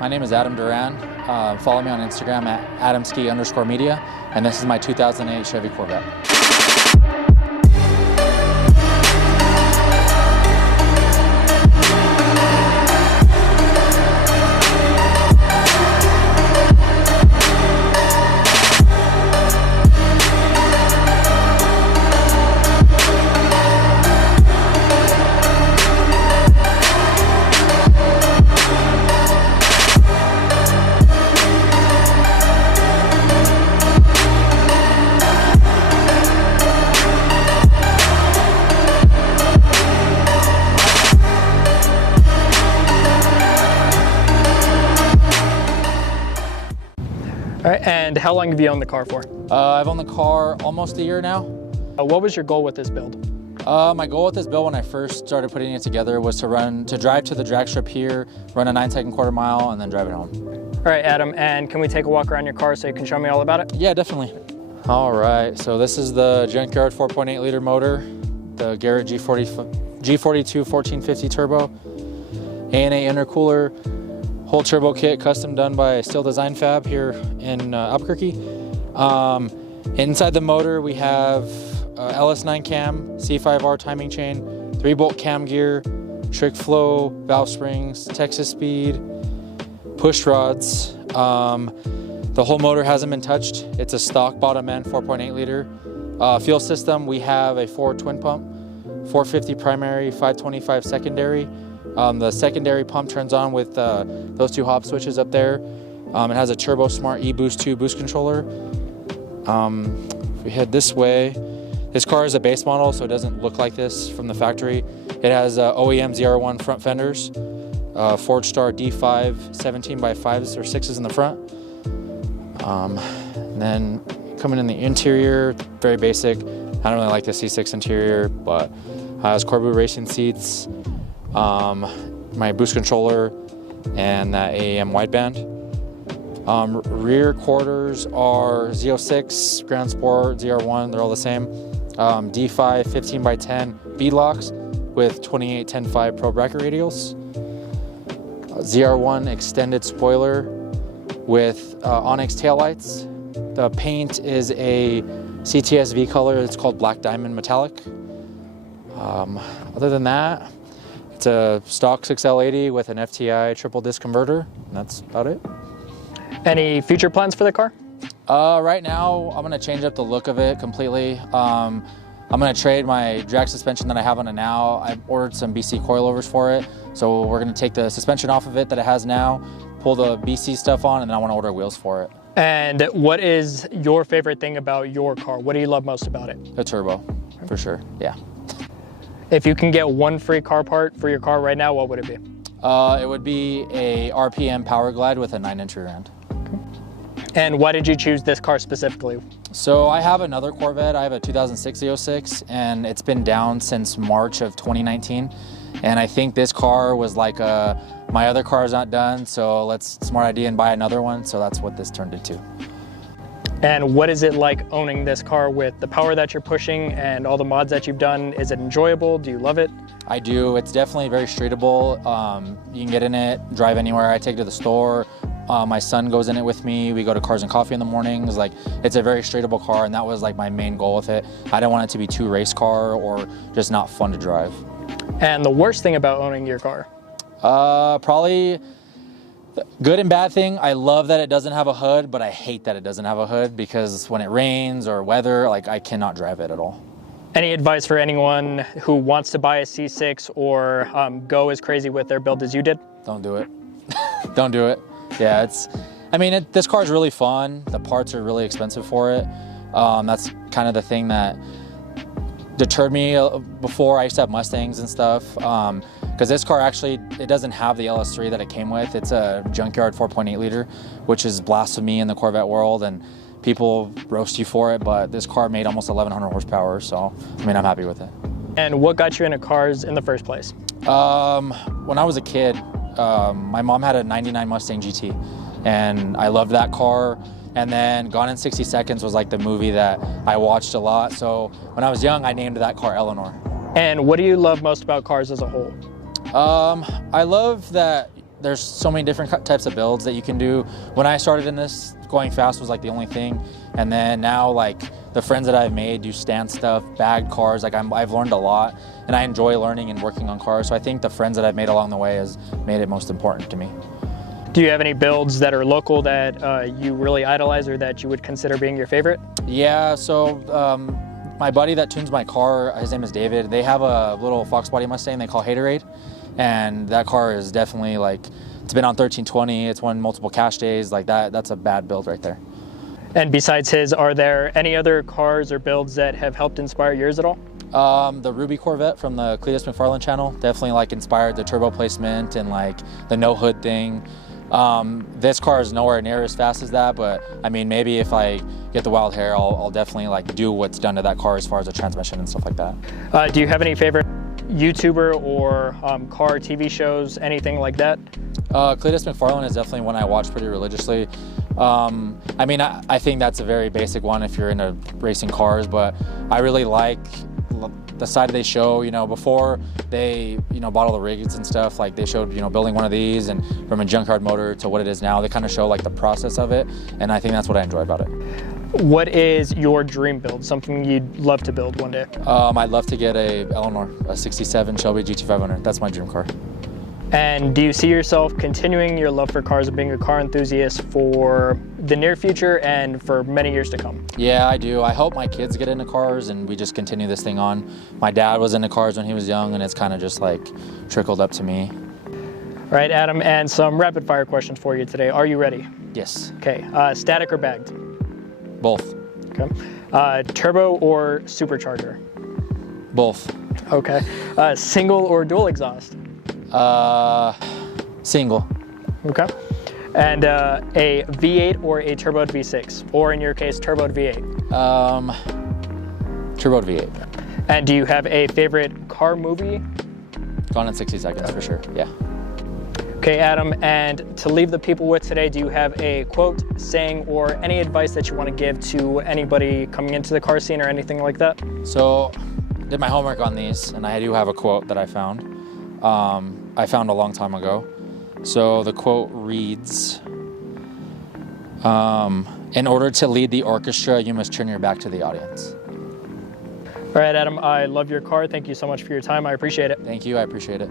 My name is Adam Duran. Follow me on Instagram at adamski_media, and this is my 2008 Chevy Corvette. All right, and how long have you owned the car for? I've owned the car almost a year now. What was your goal with this build? My goal with this build when I first started putting it together was to drive to the drag strip here, run a 9-second quarter mile, and then drive it home. All right, Adam, and can we take a walk around your car so you can show me all about it? Yeah, definitely. All right, so this is the junkyard 4.8 liter motor, the Garrett G42 1450 turbo, A&A intercooler, whole turbo kit, custom done by Steel Design Fab here in Albuquerque. Inside the motor we have LS9 cam, C5R timing chain, 3-bolt cam gear, trick flow, valve springs, Texas speed, push rods. The whole motor hasn't been touched. It's a stock bottom end 4.8 liter. Fuel system, we have a Ford twin pump, 450 primary, 525 secondary. The secondary pump turns on with those two hop switches up there. It has a Turbo Smart eBoost 2 boost controller. If we head this way, this car is a base model, so it doesn't look like this from the factory. It has OEM ZR1 front fenders, Ford Star D5 17x5s or 6s in the front. And then coming in the interior, very basic. I don't really like the C6 interior, but has Corvette racing seats, my boost controller, and that AAM wideband. Rear quarters are Z06, Grand Sport, ZR1, they're all the same. D5 15x10 beadlocks with 28-10-5 Pro bracket radials. ZR1 extended spoiler with Onyx taillights. The paint is a CTSV color, it's called Black Diamond Metallic. Other than that, it's a stock 6L80 with an FTI triple disc converter, and that's about it. Any future plans for the car? Right now, I'm gonna change up the look of it completely. I'm gonna trade my drag suspension that I have on it now. I've ordered some BC coilovers for it, so we're gonna take the suspension off of it that it has now, pull the BC stuff on, and then I wanna order wheels for it. And what is your favorite thing about your car? What do you love most about it? The turbo, for sure, yeah. If you can get one free car part for your car right now, what would it be? It would be a RPM Power Glide with a 9-inch rear end. And why did you choose this car specifically? So I have another Corvette. I have a 2006 Z06, and it's been down since March of 2019. And I think this car was like, my other car is not done, so let's, smart idea, and buy another one. So that's what this turned into. And what is it like owning this car with the power that you're pushing and all the mods that you've done? Is it enjoyable? Do you love it? I do. It's definitely very streetable. You can get in it, drive anywhere. I take it to the store. My son goes in it with me. We go to Cars and Coffee in the mornings. Like, it's a very streetable car, and that was like my main goal with it. I didn't want it to be too race car or just not fun to drive. And the worst thing about owning your car? Probably good and bad thing. I love that it doesn't have a hood, but I hate that it doesn't have a hood because when it rains or weather, like, I cannot drive it at all. Any advice for anyone who wants to buy a C6 or go as crazy with their build as you did? Don't do it. Don't do it. Yeah, this car is really fun. The parts are really expensive for it. That's kind of the thing that deterred me before. I used to have Mustangs and stuff. Because this car actually, it doesn't have the LS3 that it came with. It's a junkyard 4.8 liter, which is blasphemy in the Corvette world, and people roast you for it, but this car made almost 1,100 horsepower, so, I mean, I'm happy with it. And what got you into cars in the first place? When I was a kid, my mom had a 99 Mustang GT, and I loved that car. And then Gone in 60 Seconds was like the movie that I watched a lot. So when I was young, I named that car Eleanor. And what do you love most about cars as a whole? I love that there's so many different types of builds that you can do. When I started in this, going fast was like the only thing. And then now, like, the friends that I've made do stand stuff, bag cars. Like, I've learned a lot, and I enjoy learning and working on cars. So I think the friends that I've made along the way has made it most important to me. Do you have any builds that are local that you really idolize or that you would consider being your favorite? Yeah, so my buddy that tunes my car, his name is David. They have a little Fox body Mustang they call Haterade, and that car is definitely, like, it's been on 1320. It's won multiple cash days. Like, that's a bad build right there. And besides his, are there any other cars or builds that have helped inspire yours at all? The Ruby Corvette from the Cletus McFarland channel definitely, like, inspired the turbo placement and, like, the no hood thing. This car is nowhere near as fast as that, but I mean, maybe if I get the wild hair, I'll definitely, like, do what's done to that car as far as the transmission and stuff like that. Do you have any favorite YouTuber or car TV shows, anything like that? Cletus McFarland is definitely one I watch pretty religiously. I mean, I think that's a very basic one if you're into racing cars, but I really like the side they show, you know, before they, you know, bought all the rigs and stuff. Like, they showed, you know, building one of these and from a junkyard motor to what it is now. They kind of show, like, the process of it, and I think that's what I enjoy about it. What is your dream build, something you'd love to build one day? I'd love to get a Eleanor, a 67 Shelby GT500. That's my dream car. And do you see yourself continuing your love for cars and being a car enthusiast for the near future and for many years to come? Yeah, I do. I hope my kids get into cars and we just continue this thing on. My dad was into cars when he was young, and it's kind of just, like, trickled up to me. All right, Adam, and some rapid fire questions for you today. Are you ready? Yes. Okay, static or bagged? Both. Okay. Turbo or supercharger? Both. Okay. Single or dual exhaust? Single. Okay. And a V8 or a turboed V6? Or in your case, turboed V8? Turboed V8. And do you have a favorite car movie? Gone in 60 Seconds for sure, yeah. Okay, Adam, and to leave the people with today, do you have a quote, saying, or any advice that you want to give to anybody coming into the car scene or anything like that? So, did my homework on these, and I do have a quote that I found. I found a long time ago. So the quote reads, in order to lead the orchestra, you must turn your back to the audience. All right, Adam, I love your car. Thank you so much for your time. I appreciate it. Thank you, I appreciate it.